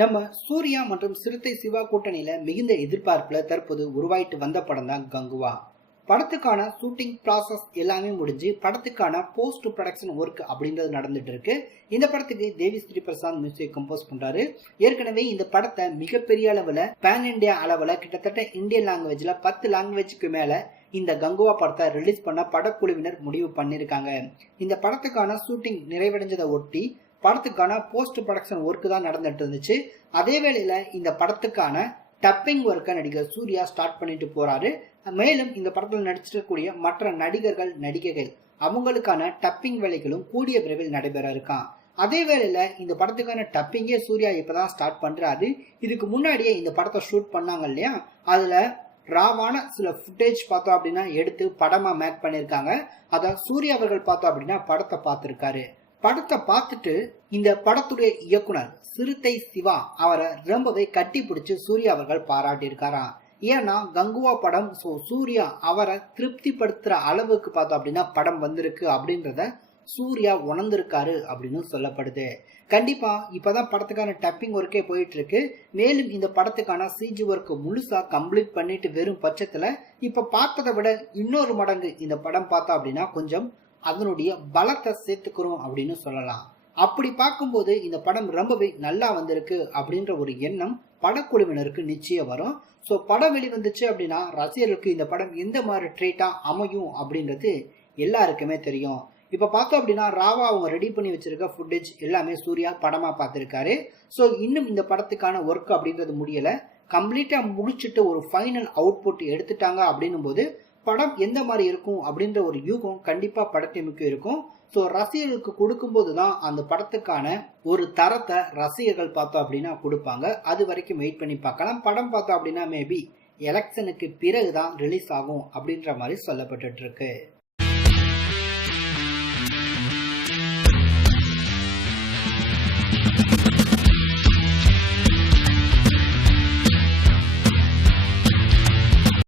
நம்ம சூர்யா மற்றும் சிறுத்தை சிவா கூட்டணியில மிகுந்த எதிர்பார்ப்புல தற்போது உருவாயிட்டு வந்த படம் தான் கங்குவா. படத்துக்கான ஷூட்டிங் ப்ராசஸ் எல்லாமே முடிஞ்சு படத்துக்கான போஸ்ட் ப்ரொடக்ஷன் ஒர்க் அப்படின்றது நடந்துட்டு இருக்கு. இந்த படத்துக்கு தேவி ஸ்ரீ பிரசாத் மியூசிக் கம்போஸ் பண்றாரு. ஏற்கனவே இந்த படத்தை மிகப்பெரிய அளவுல பேன் இண்டியா அளவுல கிட்டத்தட்ட இந்தியன் லாங்குவேஜ்ல 10 லாங்குவேஜ்க்கு மேல இந்த கங்குவா படத்தை ரிலீஸ் பண்ண படக்குழுவினர் முடிவு பண்ணிருக்காங்க. இந்த படத்துக்கான ஷூட்டிங் நிறைவடைஞ்சதை ஒட்டி படத்துக்கான போஸ்ட் ப்ரொடக்ஷன் ஒர்க் தான் நடந்துட்டு இருந்துச்சு. அதே வேளையில இந்த படத்துக்கான டப்பிங் ஒர்க்கை நடிகர் சூர்யா ஸ்டார்ட் பண்ணிட்டு போறாரு. மேலும் இந்த படத்தில் நடிச்சிருக்கக்கூடிய மற்ற நடிகர்கள் நடிகைகள் அவங்களுக்கான டப்பிங் வேலைகளும் கூடிய விரைவில் நடைபெற இருக்கான். அதே வேளையில இந்த படத்துக்கான டப்பிங்கே சூர்யா இப்பதான் ஸ்டார்ட் பண்றாரு. இதுக்கு முன்னாடியே இந்த படத்தை ஷூட் பண்ணாங்க இல்லையா, அதுல ராவான சில ஃபுட்டேஜ் பார்த்தோம் அப்படின்னா எடுத்து படமா மேக் பண்ணிருக்காங்க. அத சூர்யா அவர்கள் பார்த்தோம் அப்படின்னா படத்தை பார்த்திருக்காரு. படத்தை பார்த்துட்டு இந்த படத்துடைய இயக்குனர் சிறுத்தை சிவா அவரை ரொம்பவே கட்டி பிடிச்சு சூர்யா அவர்கள் பாராட்டியிருக்காராம். ஏன்னா கங்குவா படம் சூர்யா அவரை திருப்திப்படுத்துற அளவுக்கு பார்த்தோம் அப்படின்னா படம் வந்திருக்கு அப்படின்றத சூர்யா உணர்ந்திருக்காரு அப்படின்னு சொல்லப்படுது. கண்டிப்பா இப்பதான் படத்துக்கான டப்பிங் ஒர்க்கே போயிட்டு இருக்கு. மேலும் இந்த படத்துக்கான சிஜி ஒர்க் முழுசா கம்ப்ளீட் பண்ணிட்டு வெறும் பட்சத்துல இப்ப பார்த்ததை விட இன்னொரு மடங்கு இந்த படம் பார்த்தா அப்படின்னா கொஞ்சம் அதனுடைய பலத்தை சேர்த்துக்கிறோம் அப்படின்னு சொல்லலாம். அப்படி பார்க்கும்போது இந்த படம் ரொம்பவே நல்லா வந்திருக்கு அப்படின்ற ஒரு எண்ணம் படக்குழுவினருக்கு நிச்சயம் வரும். ஸோ படம் வெளிவந்துச்சு அப்படின்னா ரசிகர்களுக்கு இந்த படம் எந்த மாதிரி ட்ரீட்டா அமையும் அப்படின்றது எல்லாருக்குமே தெரியும். இப்ப பார்த்தோம் அப்படின்னா ராவா அவங்க ரெடி பண்ணி வச்சிருக்க ஃபுட்டேஜ் எல்லாமே சூர்யா படமா பார்த்திருக்காரு. ஸோ இன்னும் இந்த படத்துக்கான ஒர்க் அப்படின்றது முடியல. கம்ப்ளீட்டா முடிச்சுட்டு ஒரு ஃபைனல் அவுட்புட் எடுத்துட்டாங்க அப்படின்னும் போது படம் எந்த மாதிரி இருக்கும் அப்படின்ற ஒரு யூகம் கண்டிப்பா படத்திற்கு இருக்கும். ஸோ ரசிகர்களுக்கு கொடுக்கும்போது தான் அந்த படத்துக்கான ஒரு தரத்தை ரசிகர்கள் பார்த்தோம் அப்படின்னா கொடுப்பாங்க. அது வரைக்கும் வெயிட் பண்ணி பார்க்கலாம். படம் பார்த்தோம் அப்படின்னா மேபி எலெக்ஷனுக்கு பிறகுதான் ரிலீஸ் ஆகும் அப்படின்ற மாதிரி சொல்லப்பட்டு இருக்கு.